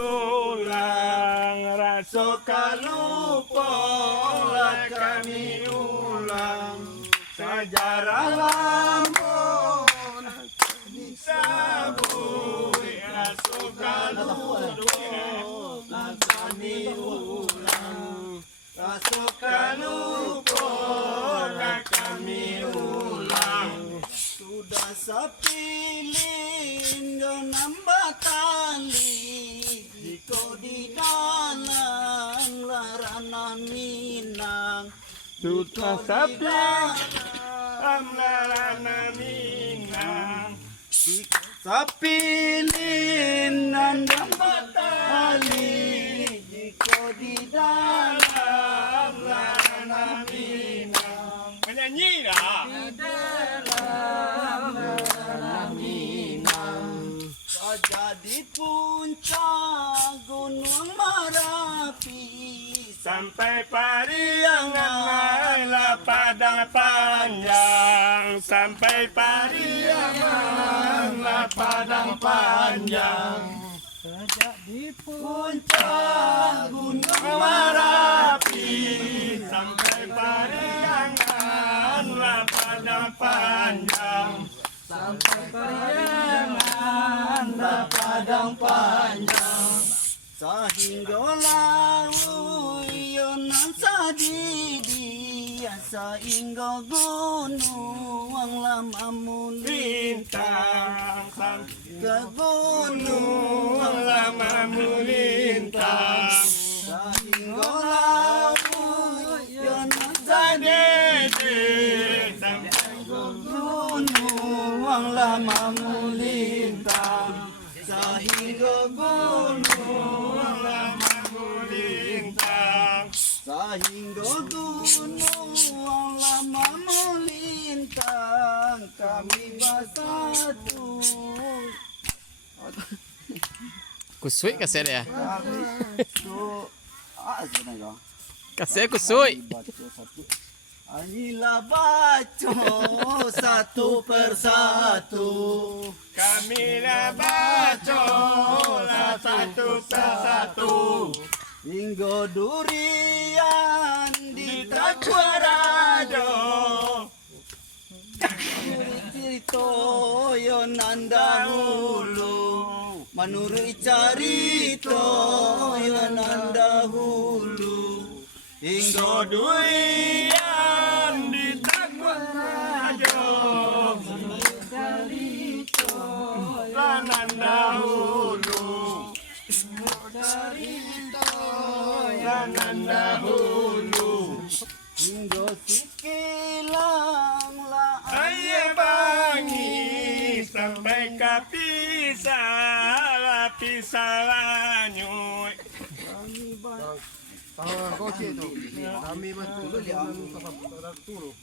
ulang rasa kalupa lah kami ulang sejarah lamun sabui rasa kalupa lah kami ulang rasa kalupa lah kami ulang sudah sepilin do nambah tali jika di dalam larana minang sudah sepilin larana minang sepilin dan nambah tali jika di dalam larana minang menyanyi dah jadi puncak gunung Merapi sampai Pariangan lah padang panjang sampai Pariangan lah padang panjang jadi puncak gunung Merapi sampai Pariangan lah padang panjang sampai Pariangan lah padang panjang sehingga lauyonan sadidi sehingga gunung lama mulintang ke gunung lama mulintang sehingga lauyonan sadidi gunung lama mulintang sehingga gunung lama mulintang sehingga gunung lama mulintang kami bersatu Kusui kaset ya. Kaset Kasih kusui. Inilah baco satu persatu kami lah baco lah satu persatu hingga durian di Takwarajo cerita yonan dahulu menurut cerita yonan dahulu hingga durian di Takwarajo lanan dahulu lanan dahulu hingga sikilang lah aye bangi sampai kapisah lapisah lanyut Kami bantu dulu, kami bantu dulu.